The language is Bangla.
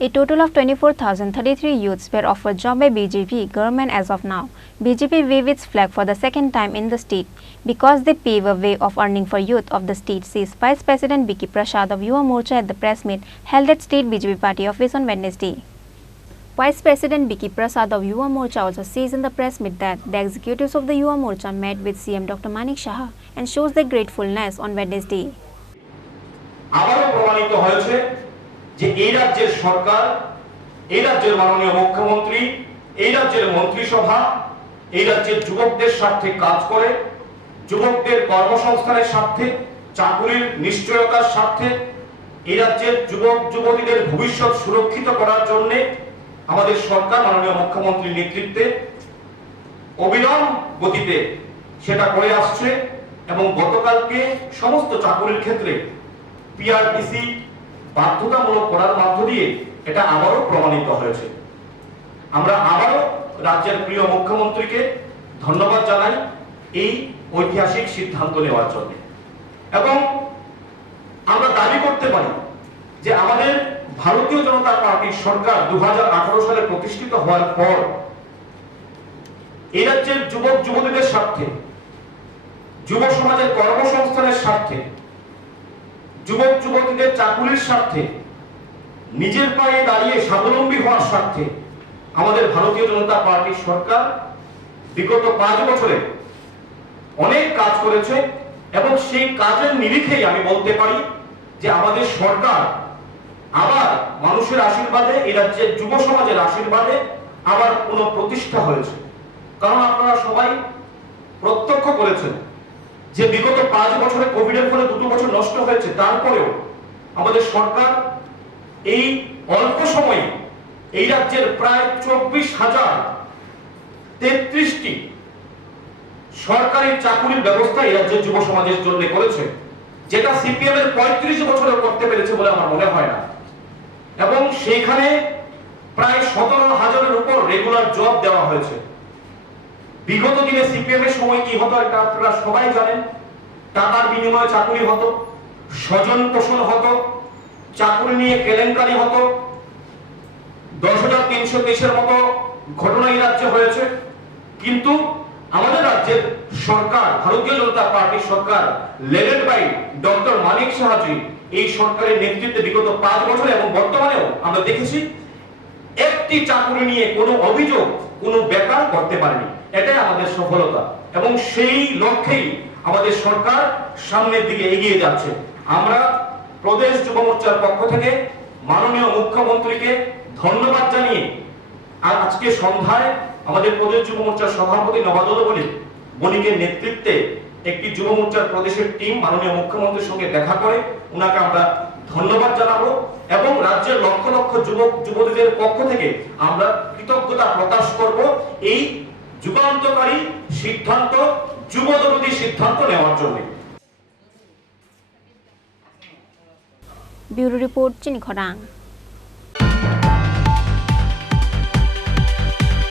A total of 24,033 youths were offered job by BJP government as of now. BJP waved its flag for the second time in the state because they pave a way of earning for youth of the state, says Vice President Biki Prasad of Yuva Morcha at the press meet held at State BJP Party office on Wednesday. Vice President Biki Prasad of Yuva Morcha also says in the press meet that the executives of the Yuva Morcha met with CM Dr. Manik Saha and shows their gratefulness on Wednesday. যে এই রাজ্যের সরকার, এই রাজ্যের মাননীয় মুখ্যমন্ত্রী, এই রাজ্যের মন্ত্রিসভা এই রাজ্যের যুবকদের স্বার্থে কাজ করে, যুবকদের কর্মসংস্থানের স্বার্থে, চাকরির নিশ্চয়তার স্বার্থে, এই রাজ্যের যুবক যুবতীদের ভবিষ্যৎ সুরক্ষিত করার জন্য আমাদের সরকার মাননীয় মুখ্যমন্ত্রীর নেতৃত্বে অবিরাম গতিতে সেটা করে আসছে এবং গতকালকে সমস্ত চাকরির ক্ষেত্রে পিআরটিসি বাধ্যতামূলক করার মধ্য দিয়ে এটা আবারও প্রমাণিত হয়েছে। আমরা আবারও রাজ্যের প্রিয় মুখ্যমন্ত্রীকে ধন্যবাদ জানাই এই ঐতিহাসিক সিদ্ধান্ত নেওয়ার জন্য এবং আমরা দাবি করতে পারি যে আমাদের ভারতীয় জনতা পার্টির সরকার 2018 সালে প্রতিষ্ঠিত হওয়ার পর এই রাজ্যের যুবক যুবতীদের স্বার্থে, যুব সমাজের কর্মসংস্থানের স্বার্থে, যুবক যুবতীদের চাকুরির স্বার্থে, নিজের পায়ে দাঁড়িয়ে স্বাবলম্বী হওয়ার স্বার্থে আমাদের ভারতীয় জনতা পার্টির সরকার বিগত 5 বছরে অনেক কাজ করেছে এবং সেই কাজের নিরিখেই আমি বলতে পারি যে আমাদের সরকার আবার মানুষের আশীর্বাদে, এই রাজ্যের যুব সমাজের আশীর্বাদে আবার পুনঃপ্রতিষ্ঠা হয়েছে। কারণ আপনারা সবাই প্রত্যক্ষ করেছেন যে বিগত 5 বছরে কোভিডের ফলে 2 বছর নষ্ট হয়েছে, তারপরেও আমাদের সরকার এই অল্প সময়ে এই রাজ্যের প্রায় 24,033টি সরকারি চাকরির ব্যবস্থা এই রাজ্যের যুব সমাজের জন্য করেছে, যেটা সিপিএম এর 35 বছরে করতে পেরেছে বলে আমার মনে হয় না। এবং সেইখানে প্রায় 17,000-এর উপর রেগুলার জব দেওয়া হয়েছে। বিগত দিনে সিপিএম এর সময় কি হতো এটা আপনারা সবাই জানেন। টাকার বিনিময়ে চাকরি হতো, স্বজন পোষণ হতো, চাকরি নিয়ে কেলেঙ্কারি হতো, 10,323-এর মতো ঘটনা এই রাজ্যে হয়েছে। কিন্তু আমাদের রাজ্যের সরকার, ভারতীয় জনতা পার্টির সরকার লেডেড বাই ডক্টর মানিক সাহাজি, এই সরকারের নেতৃত্বে বিগত 5 বছরে এবং বর্তমানেও আমরা দেখেছি একটি চাকরি নিয়ে কোনো অভিযোগ কোনো বেকার করতে পারেনি। এটাই আমাদের সফলতা এবং সেই লক্ষ্যেই আমাদের সরকার সামনের দিকে এগিয়ে যাচ্ছে। আমরা প্রদেশ যুব মোর্চার পক্ষ থেকে মাননীয় মুখ্যমন্ত্রীকে ধন্যবাদ জানিয়ে আজকে সন্ধ্যায় আমাদের প্রদেশ যুব মোর্চার সভাপতি নবাদল বণিকের নেতৃত্বে একটি যুব মোর্চার প্রদেশের টিম মাননীয় মুখ্যমন্ত্রীর সঙ্গে দেখা করে ওনাকে আমরা ধন্যবাদ জানাবো এবং রাজ্যের লক্ষ লক্ষ যুবক যুবতীদের পক্ষ থেকে আমরা কৃতজ্ঞতা প্রকাশ করব এই যুগান্তকারী সিদ্ধান্ত, যুবদরদী সিদ্ধান্ত নেওয়ার জন্য। ব্যুরো রিপোর্ট, চিনি খরাং।